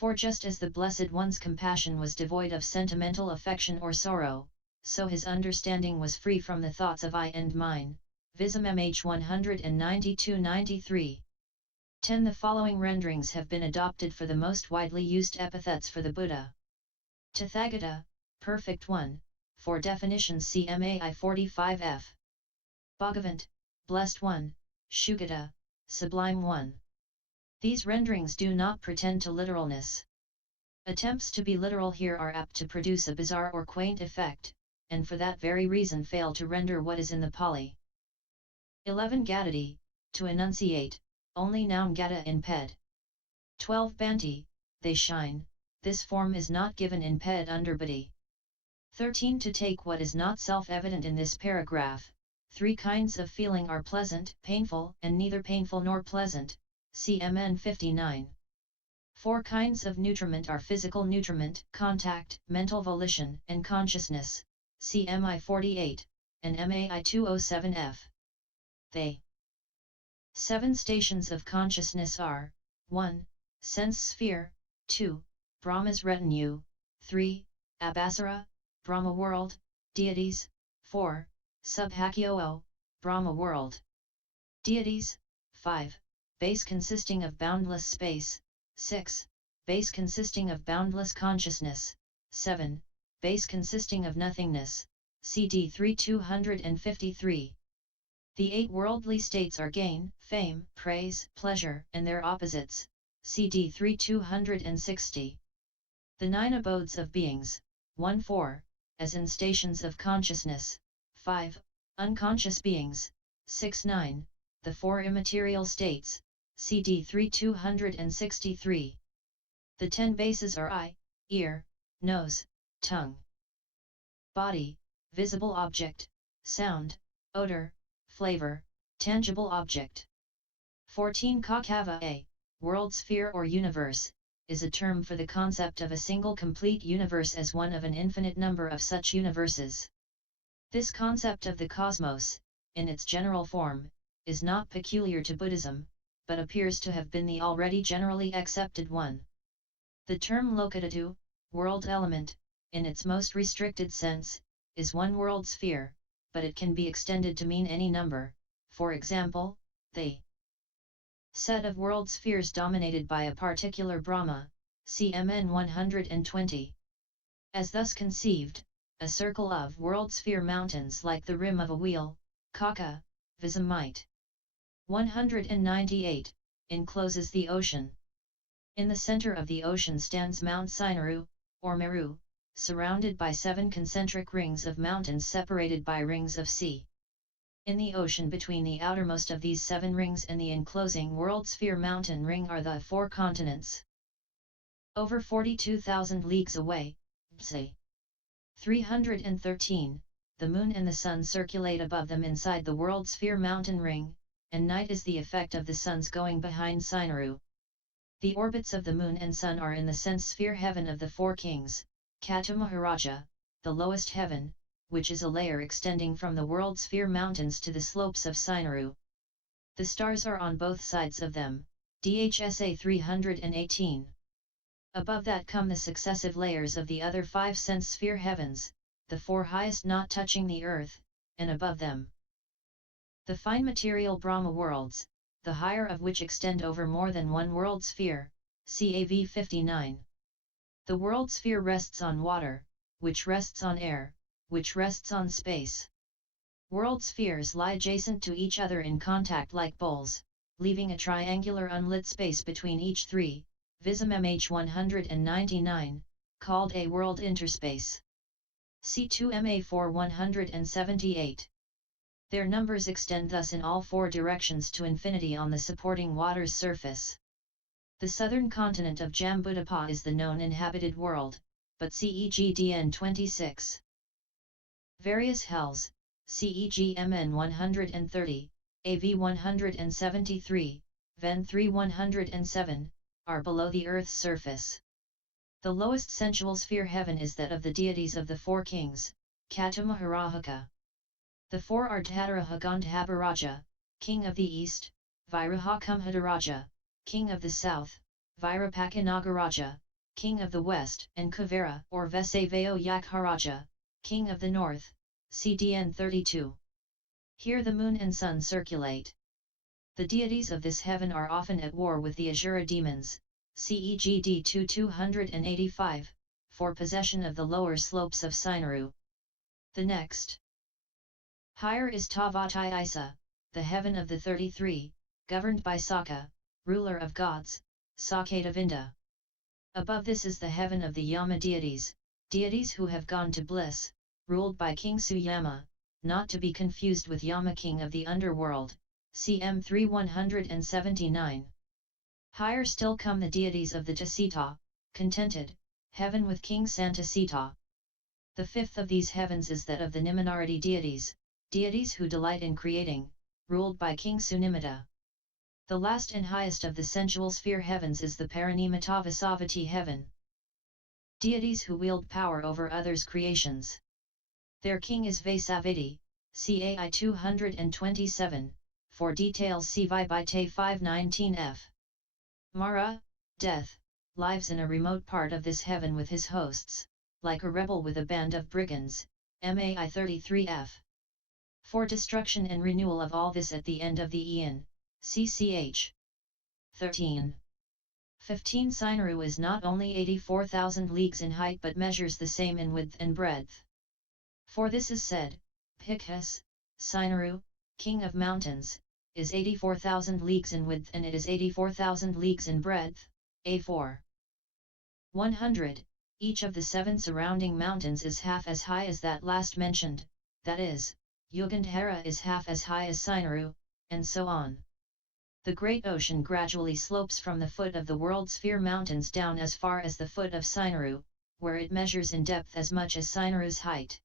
For just as the Blessed One's compassion was devoid of sentimental affection or sorrow, so his understanding was free from the thoughts of I and mine. Vism-mhþ 192-93. 10. The following renderings have been adopted for the most widely used epithets for the Buddha. Tathagata, Perfect One, for definitions see MAI 45f. Bhagavant, Blessed One, Shugata, Sublime One. These renderings do not pretend to literalness. Attempts to be literal here are apt to produce a bizarre or quaint effect, and for that very reason fail to render what is in the Pali. 11. Gadati, to enunciate, only noun gata in ped. 12. Bhanti, they shine, this form is not given in ped under bhatti. 13. To take what is not self-evident in this paragraph, 3 kinds of feeling are pleasant, painful, and neither painful nor pleasant, CMN 59. 4 kinds of nutriment are physical nutriment, contact, mental volition, and consciousness, CMI 48, and MAI 207F. They. 7 stations of consciousness are, 1. Sense sphere, 2. Brahma's retinue, 3. Abhasara, Brahma world, deities, 4. Subhakyoo, Brahma world. Deities, 5. Base consisting of boundless space, 6. Base consisting of boundless consciousness, 7. Base consisting of nothingness, CD 3253. The 8 worldly states are gain, fame, praise, pleasure, and their opposites, CD 3260. The 9 abodes of beings, 1-4, as in stations of consciousness, 5. Unconscious beings, 6-9, the 4 immaterial states, CD 3263. The 10 bases are eye, ear, nose, tongue, body, visible object, sound, odor, flavor, tangible object. 14. Kakava A, world sphere or universe, is a term for the concept of a single complete universe as one of an infinite number of such universes. This concept of the cosmos, in its general form, is not peculiar to Buddhism, but appears to have been the already generally accepted one. The term lokadhatu, world element, in its most restricted sense, is one world sphere, but it can be extended to mean any number, for example, the set of world spheres dominated by a particular Brahma, CMN 120. As thus conceived, a circle of world sphere mountains like the rim of a wheel, Kaka, Vism-mhþ 198, encloses the ocean. In the center of the ocean stands Mount Sinaru, or Meru, surrounded by 7 concentric rings of mountains separated by rings of sea. In the ocean between the outermost of these 7 rings and the enclosing world sphere mountain ring are the 4 continents. Over 42,000 leagues away, Bhatti 313, the moon and the sun circulate above them inside the world sphere mountain ring, and night is the effect of the sun's going behind Sinaru. The orbits of the moon and sun are in the sense sphere heaven of the 4 kings, Katu Maharaja, the lowest heaven, which is a layer extending from the world sphere mountains to the slopes of Sinaru. The stars are on both sides of them, DHSA 318. Above that come the successive layers of the other 5 sense sphere heavens, the 4 highest not touching the earth, and above them the fine material Brahma worlds, the higher of which extend over more than 1 world sphere, CAV 59. The world sphere rests on water, which rests on air, which rests on space. World spheres lie adjacent to each other in contact like bowls, leaving a triangular unlit space between each 3, Vism-mhþ 199, called a world interspace. C2MA 4 178. Their numbers extend thus in all 4 directions to infinity on the supporting water's surface. The southern continent of Jambudapa is the known inhabited world, but CEGDN 26. Various hells, CEGMN 130, AV 173, VEN 3 107, are below the earth's surface. The lowest sensual sphere heaven is that of the deities of the 4 kings, Katu Maharahaka. The 4 are Dhataraha Gandhabharaja, king of the east, Viraha Kumhadaraja, king of the south, Virapaka Nagaraja, king of the west, and Kuvera or Vesaveo Yakharaja, king of the north, CDN 32. Here the moon and sun circulate. The deities of this heaven are often at war with the Asura demons, CEGD 285, for possession of the lower slopes of Sinaru. The next higher is Tavatai Isa, the heaven of the 33, governed by Saka, ruler of gods, Sakatavinda. Above this is the heaven of the Yama deities, deities who have gone to bliss, ruled by King Suyama, not to be confused with Yama king of the underworld, CM 3179. Higher still come the deities of the Tasita, contented, heaven with King Santasita. The fifth of these heavens is that of the Niminarati deities, deities who delight in creating, ruled by King Sunimata. The last and highest of the sensual sphere heavens is the Paranimatavasavati heaven. Deities who wield power over others' creations. Their king is Vasavati, CAI 227, for details see Vibhite 519f. Mara, death, lives in a remote part of this heaven with his hosts, like a rebel with a band of brigands, MAI 33f. For destruction and renewal of all this at the end of the Aeon, CCH 13. 15 Sinaru is not only 84,000 leagues in height but measures the same in width and breadth. For this is said, Pikhus, Sinaru, king of mountains, is 84,000 leagues in width and it is 84,000 leagues in breadth, A4. 100, each of the 7 surrounding mountains is half as high as that last mentioned, that is, Yugandhara is half as high as Sinaru, and so on. The great ocean gradually slopes from the foot of the world sphere mountains down as far as the foot of Sinaru, where it measures in depth as much as Sinaru's height.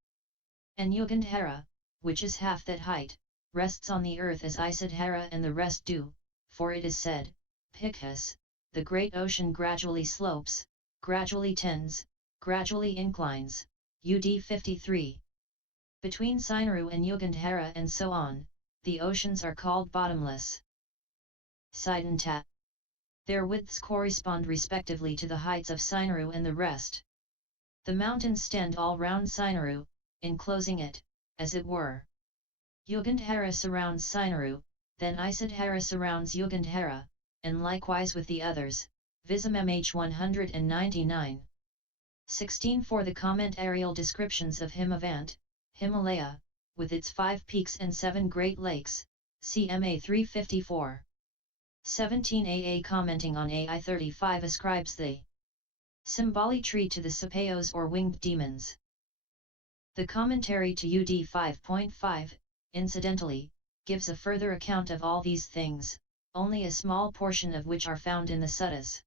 And Yugandhara, which is half that height, rests on the earth as Isidhara and the rest do, for it is said, Pikhus, the great ocean gradually slopes, gradually tends, gradually inclines, UD 53. Between Sinaru and Yugandhara and so on, the oceans are called bottomless. Siddhanta. Their widths correspond respectively to the heights of Sinaru and the rest. The mountains stand all round Sinaru, enclosing it, as it were. Yugandhara surrounds Sinaru, then Isidhara surrounds Yugandhara, and likewise with the others, Vism-mhþ 199. 16 For the comment aerial descriptions of Himavant, Himalaya, with its 5 peaks and 7 great lakes, CMA 354. 17 AA commenting on AI 35 ascribes the symbolic tree to the Sapayos or winged demons. The commentary to UD 5.5, incidentally, gives a further account of all these things, only a small portion of which are found in the suttas.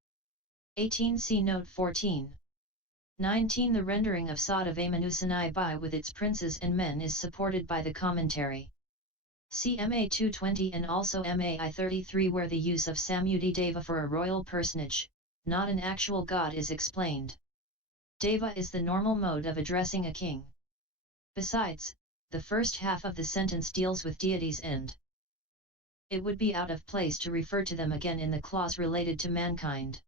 18 See Note 14. 19 The rendering of Sadavamanusani Bai with its princes and men is supported by the commentary. CMA 220 and also MAI 33 where the use of Samyuti Deva for a royal personage, not an actual god is explained. Deva is the normal mode of addressing a king. Besides, the first half of the sentence deals with deities and it would be out of place to refer to them again in the clause related to mankind.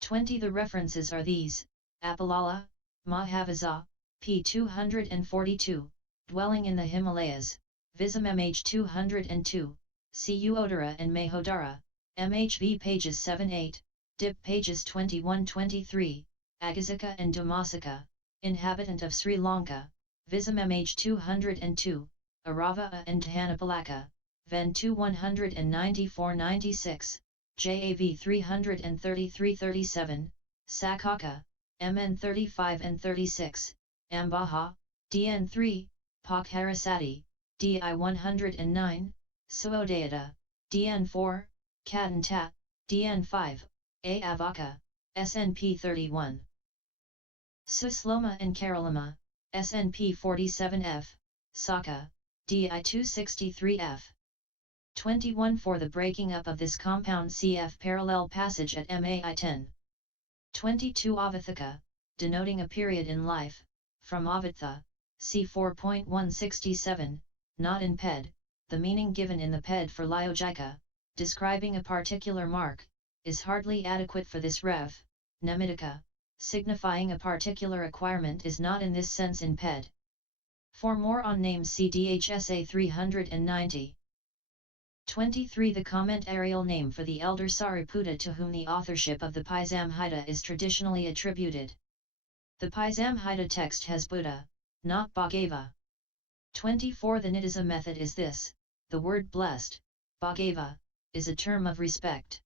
20 The references are these, Apalala, Mahavasa, p. 242, dwelling in the Himalayas, Vism-mhþ 202, C. Uodara and Mahodara, MHV pages 7-8, Dip pages 21-23, Agazika and Dhamasika, inhabitant of Sri Lanka, Vism-mhþ 202, Arava and Dhanapalaka, Ven 2 194-96, JAV 333-37, Sakaka, MN 35 and 36, Ambaha, DN 3, Pakharasati, DI 109, Suodayata, DN 4, Kadanta, DN 5, A Avaka, SNP 31. Susloma and Karalama, SNP 47F, Saka, DI 263F. 21 For the breaking up of this compound cf parallel passage at MAI 10. 22 Avathaka, denoting a period in life, from Avatha, c 4.167, not in Ped, the meaning given in the Ped for Lyojika, describing a particular mark, is hardly adequate for this ref, Namitika, signifying a particular acquirement, is not in this sense in ped. For more on names see DHSA 390. 23. The comment: Arial name for the elder Sariputta, to whom the authorship of the Vism-mhþ is traditionally attributed. The Vism-mhþ text has Buddha, not bhagava. 24. The Nidisa method is this: the word blessed, bhagava, is a term of respect.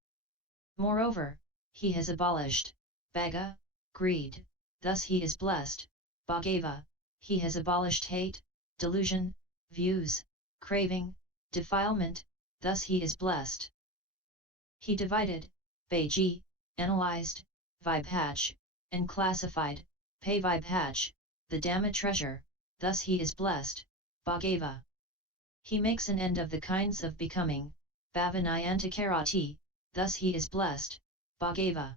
Moreover, he has abolished bhaga, greed, thus he is blessed. Bhagava, he has abolished hate, delusion, views, craving, defilement, thus he is blessed. He divided, bhage, analyzed, vibhage, and classified, vibhage, the Dhamma treasure, thus he is blessed. Bhagava. He makes an end of the kinds of becoming, bhavani antakarati, thus he is blessed. Bhagava.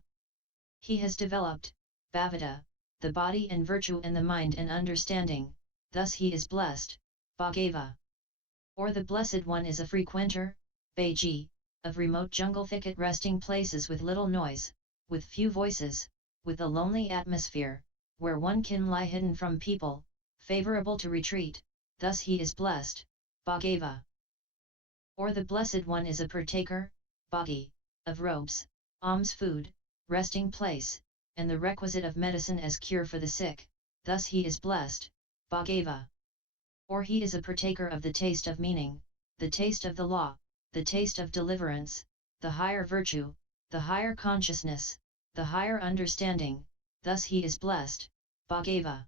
He has developed, bhavata, the body and virtue and the mind and understanding, thus he is blessed. Bhagava. Or the Blessed One is a frequenter, bhage, of remote jungle thicket resting places with little noise, with few voices, with a lonely atmosphere, where one can lie hidden from people, favorable to retreat, thus he is blessed. Bhagava. Or the Blessed One is a partaker, bhagi, of robes, alms food, resting place, and the requisite of medicine as cure for the sick, thus he is blessed. Bhagava. Or he is a partaker of the taste of meaning, the taste of the law, the taste of deliverance, the higher virtue, the higher consciousness, the higher understanding, thus he is blessed. Bhagava.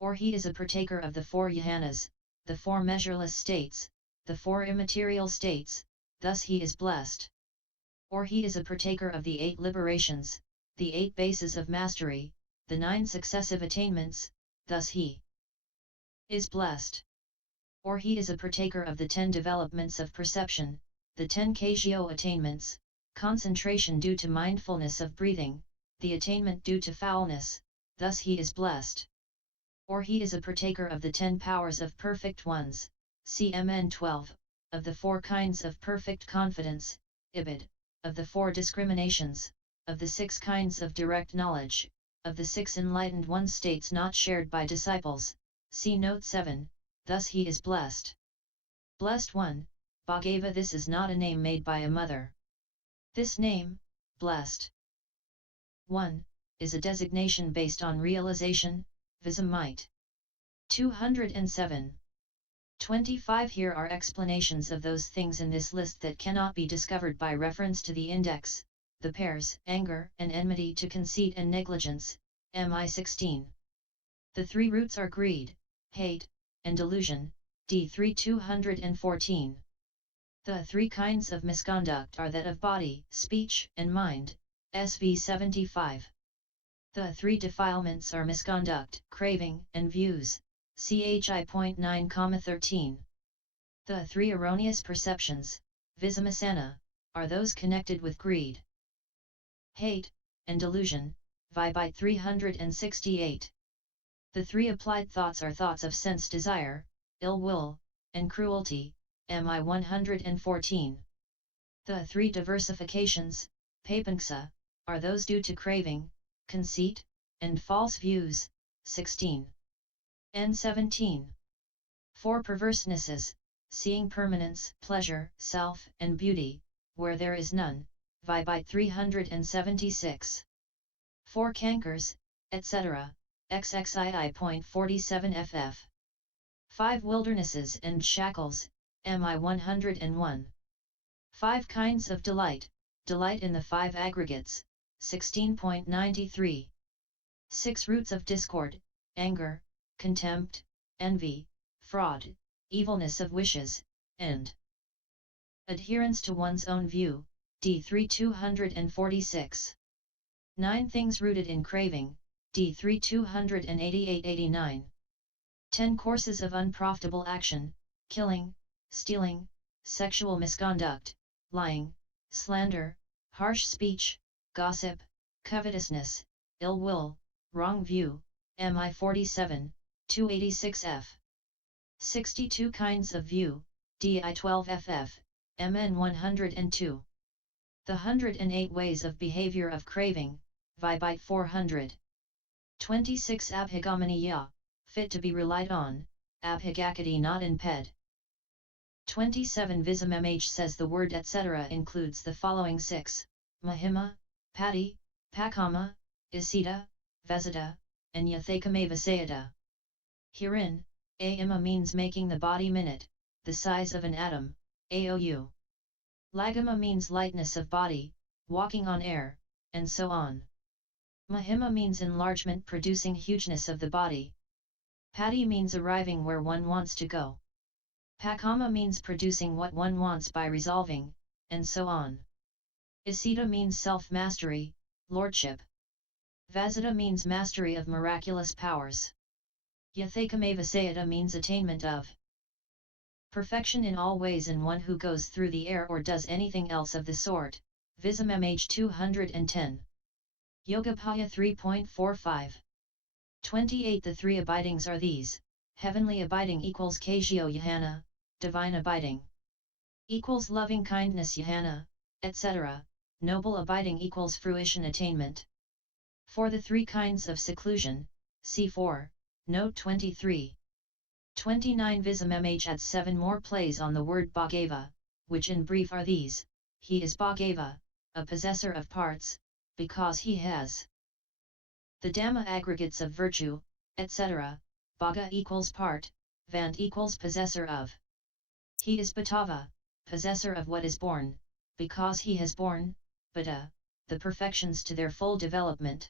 Or he is a partaker of the four jhanas, the four measureless states, the four immaterial states, thus he is blessed. Or he is a partaker of the 8 liberations, the 8 bases of mastery, the 9 successive attainments, thus he is blessed. Or he is a partaker of the 10 developments of perception, the 10 Kagyo attainments, concentration due to mindfulness of breathing, the attainment due to foulness, thus he is blessed. Or he is a partaker of the 10 powers of perfect ones, CMN 12, of the 4 kinds of perfect confidence, Ibid, of the 4 discriminations, of the 6 kinds of direct knowledge, of the 6 enlightened one states not shared by disciples, see note 7, thus he is blessed. Blessed One, Bhagava. This is not a name made by a mother. This name, Blessed One, is a designation based on realization, Vism-mhþ. 207. 25. Here are explanations of those things in this list that cannot be discovered by reference to the index, the pairs, anger and enmity to conceit and negligence, MI 16. The 3 roots are greed, hate, and delusion, D3 214. The 3 kinds of misconduct are that of body, speech, and mind, SV 75. The 3 defilements are misconduct, craving, and views, CHI.9,13. The 3 erroneous perceptions, Vism-mhþ, are those connected with greed, hate, and delusion, VI 368. The 3 applied thoughts are thoughts of sense desire, ill will, and cruelty, MI 114. The 3 diversifications, papanksa, are those due to craving, conceit, and false views, 16. N 17. 4 perversenesses, seeing permanence, pleasure, self, and beauty, where there is none, VI 376. 4 cankers, etc., XXII.47 ff. 5 wildernesses and shackles, MI 101. 5 kinds of delight, delight in the 5 aggregates, 16.93. 6 roots of discord, anger, contempt, envy, fraud, evilness of wishes, and adherence to one's own view, D3 246. 9 things rooted in craving, D3 288-89. 10 courses of unprofitable action, killing, stealing, sexual misconduct, lying, slander, harsh speech, gossip, covetousness, ill will, wrong view, MI 47, 286 f. 62 kinds of view, DI 12 ff, MN 102. The 108 ways of behavior of craving, Vibite 400. 26 Abhigamaniya, fit to be relied on, Abhigakati not in ped. 27 Vism-mhþ says the word etc. includes the following 6, Mahima, Patti, Pakama, Isita, Vesita, and Yathakamaevasayata. Herein, Aima means making the body minute, the size of an atom, AOU. Lagama means lightness of body, walking on air, and so on. Mahima means enlargement producing hugeness of the body. Patti means arriving where one wants to go. Pakama means producing what one wants by resolving, and so on. Isita means self-mastery, lordship. Vasita means mastery of miraculous powers. Yathakamaevasayata means attainment of perfection in all ways in one who goes through the air or does anything else of the sort. Vism-mhþ 210. Yogapaya 3.45. 28 The three abidings are these: heavenly abiding equals Kajyo Yahana, divine abiding equals loving kindness Yahana, etc., noble abiding equals fruition attainment. For the three kinds of seclusion, see 4, note 23. 29 Vism-mhþ adds 7 more plays on the word bhagava, which in brief are these: he is bhagava, a possessor of parts, because he has the Dhamma aggregates of virtue, etc. Bhaga equals part, vant equals possessor of. He is bhatava, possessor of what is born, because he has borne, bhata, the perfections to their full development.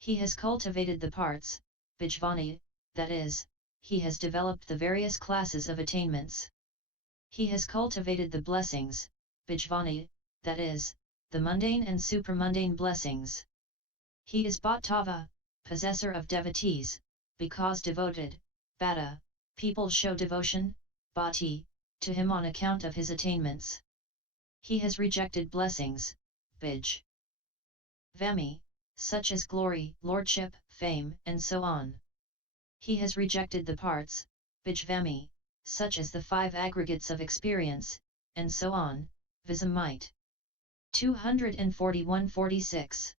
He has cultivated the parts, vani, that is, he has developed the various classes of attainments. He has cultivated the blessings, vani, that is, the mundane and supramundane blessings. He is bhattava, possessor of devotees, because devoted, bhata, people show devotion, bhatti, to him on account of his attainments. He has rejected blessings, bhage. Vami, such as glory, lordship, fame, and so on. He has rejected the parts, vami, such as the 5 aggregates of experience, and so on. Vism-mhþ 241-46.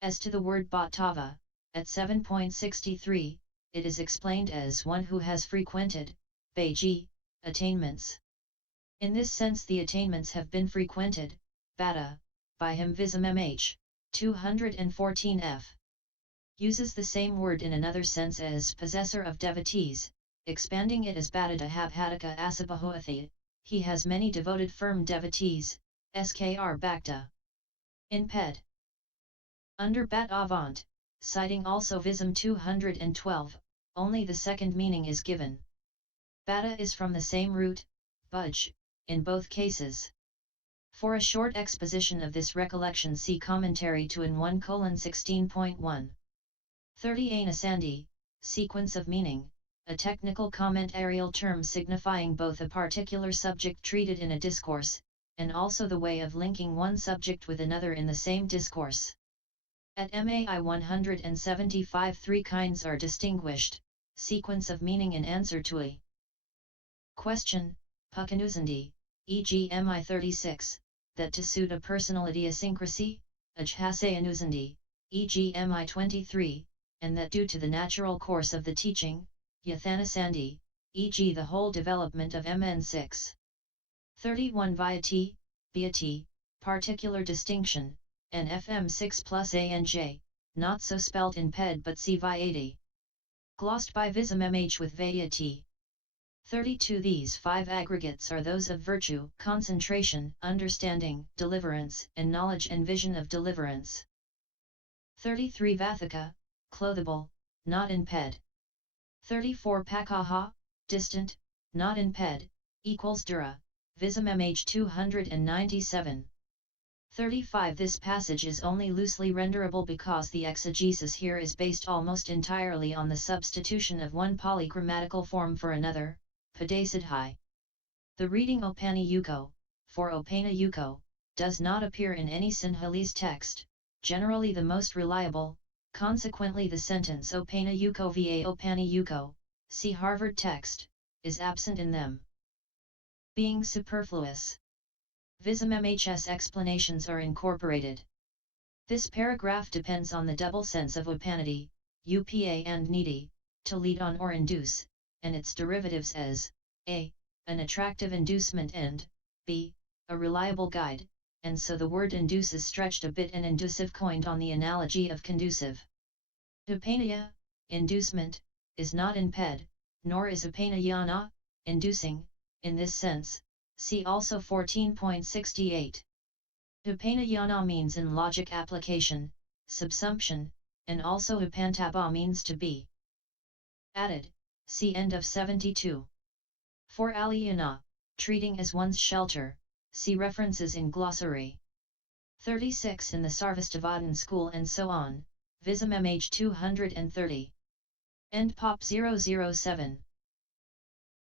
As to the word bhattava, at 7.63, it is explained as one who has frequented, bhage, attainments. In this sense the attainments have been frequented, bhata, by him. Vism-mhþ 214f. Uses the same word in another sense as possessor of devotees, expanding it as bhattata habhataka asabahoathi, he has many devoted firm devotees, skr bhakta. In ped. Under vant, citing also Vism 212, only the second meaning is given. Bhata is from the same root, bhage, in both cases. For a short exposition of this recollection see commentary to in 1:16.1. 30 Anasandi, sequence of meaning, a technical commentarial term signifying both a particular subject treated in a discourse, and also the way of linking one subject with another in the same discourse. At MAI 175 3 kinds are distinguished: sequence of meaning in answer to a question, Pukanusandi, e.g. MI 36, that to suit a personal idiosyncrasy, Ajhasayanusandi, e.g. MI 23, and that due to the natural course of the teaching, Yathanasandi, e.g. the whole development of MN 6. 31 Vyati, Vyati, particular distinction, and FM 6 plus ANJ, not so spelt in ped but C Vyati. Glossed by Vism-mhþ with Vyati. 32 These 5 aggregates are those of virtue, concentration, understanding, deliverance, and knowledge and vision of deliverance. 33 Vathika, clothable, not in ped. 34 Pakaha, distant, not in ped, equals dura, Vism-mhþ 297. 35 This passage is only loosely renderable because the exegesis here is based almost entirely on the substitution of one polygrammatical form for another, Padasiddhi. The reading Opani Yuko, for Opana Yuko, does not appear in any Sinhalese text, generally the most reliable, consequently the sentence Opana Yuko va Opani Yuko, see Harvard text, is absent in them. Being superfluous. Vism-mh's explanations are incorporated. This paragraph depends on the double sense of upanati, upa and niti, to lead on or induce, and its derivatives as a. An attractive inducement and b. A reliable guide, and so the word induce is stretched a bit and inducive coined on the analogy of conducive. Upanaya, inducement, is not imped, nor is upanayana, inducing, in this sense, see also 14.68. Upanayana means in logic application, subsumption, and also upantapa means to be added, see end of 72. For aliyana, treating as one's shelter, see references in glossary. 36 in the Sarvastivadin school and so on, Vism-mhþ 230. End Pop 007.